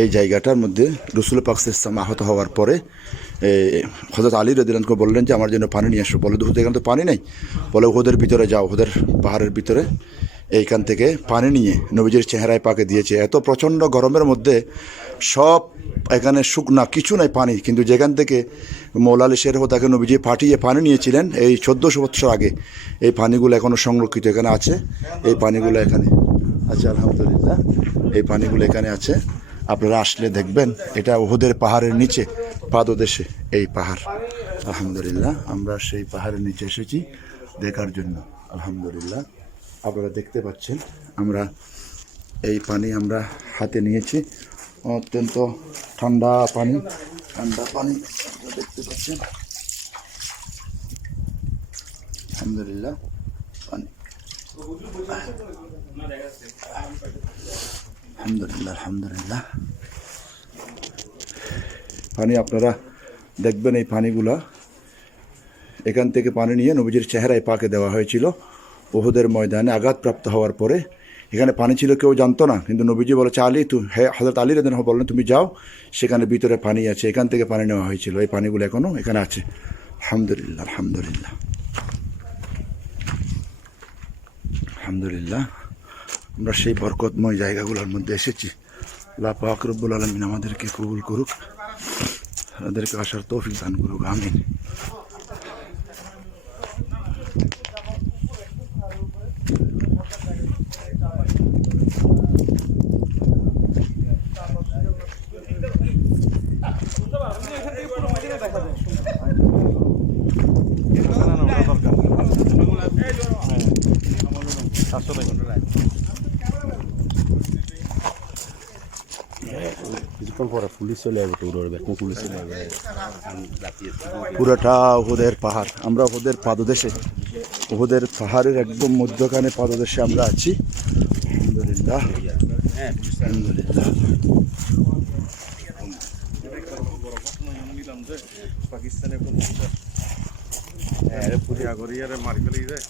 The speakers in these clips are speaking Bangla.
এই জায়গাটার মধ্যে রসুল পাক সাল্লাল্লাহু আলাইহি ওয়াসাল্লাম আহত হওয়ার পরে হযরত আলী রাদিয়াল্লাহু আনহু বললেন যে আমার জন্য পানি নিয়ে আসো। বলে হুজুর এখানে তো পানি নেই। বলে উহুদের ভিতরে যাও, উহুদের পাহাড়ের ভিতরে এইখান থেকে পানি নিয়ে নবীজির চেহারায় পাকে দিয়েছে। এত প্রচণ্ড গরমের মধ্যে সব এখানে শুকনা কিছু নাই পানি, কিন্তু যেখান থেকে মৌলা আলী শেরহ তাকে নবীজি পাঠিয়ে পানি নিয়েছিলেন এই 1400 বছর আগে, এই পানিগুলো এখনও সংরক্ষিত এখানে আছে। এই পানিগুলো এখানে আছে আলহামদুলিল্লাহ, এই পানিগুলো এখানে আছে। আপনারা আসলে দেখবেন এটা উহুদের পাহাড়ের নিচে পাদদেশে এই পাহাড়। আলহামদুলিল্লাহ আমরা সেই পাহাড়ের নিচে এসেছি দেখার জন্য। আলহামদুলিল্লাহ আপনারা দেখতে পাচ্ছেন আমরা এই পানি আমরা হাতে নিয়েছি, অত্যন্ত ঠান্ডা পানি, ঠান্ডা পানি দেখতে পাচ্ছেন। আলহামদুলিল্লাহ পানি, আলহামদুলিল্লাহ আলহামদুলিল্লাহ পানি আপনারা দেখবেন। এই পানিগুলা এখান থেকে পানি নিয়ে নবীজির চেহারায় পাকে দেওয়া হয়েছিল উহুদের ময়দানে আঘাতপ্রাপ্ত হওয়ার পরে। এখানে পানি ছিল কেউ জানতো না, কিন্তু নবীজি বলেছে আলী হযরত আলী রাদিয়াল্লাহু আনহু বললেন তুমি যাও, সেখানে ভিতরে পানি আছে, এখান থেকে পানি নেওয়া হয়েছিল। এই পানিগুলো এখনও এখানে আছে। আলহামদুলিল্লাহ আলহামদুলিল্লাহ আলহামদুলিল্লাহ আমরা সেই বরকতময় জায়গাগুলোর মধ্যে এসেছি। আল্লাহ পাক রব্বুল আলামিন আমাদেরকে কবুল করুক, আমাদেরকে আসার তৌফিক দান করুক, আমিন। কিছুক্ষণ পরে পুলিশ চলে যাবে, পুলিশ চলে যাবে। পুরোটা উহুদের পাহাড়, আমরা উহুদের পাদদেশে, উহুদের পাহাড়ের একদম মধ্যখানে পাদদেশে আমরা আছি। আলহামদুলিল্লাহ আলহামদুলিল্লাহ পাকিস্তানের পুরিয়া গড়িয়ারে মারি ফেলে যায়,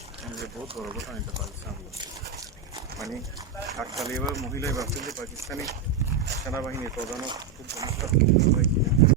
বহুত বড় কথা এটা পাকিস্তান। মানে কাকতালীয় মহিলায় ভাবছেন যে পাকিস্তানি সেনাবাহিনীর প্রধানও খুব সমস্যা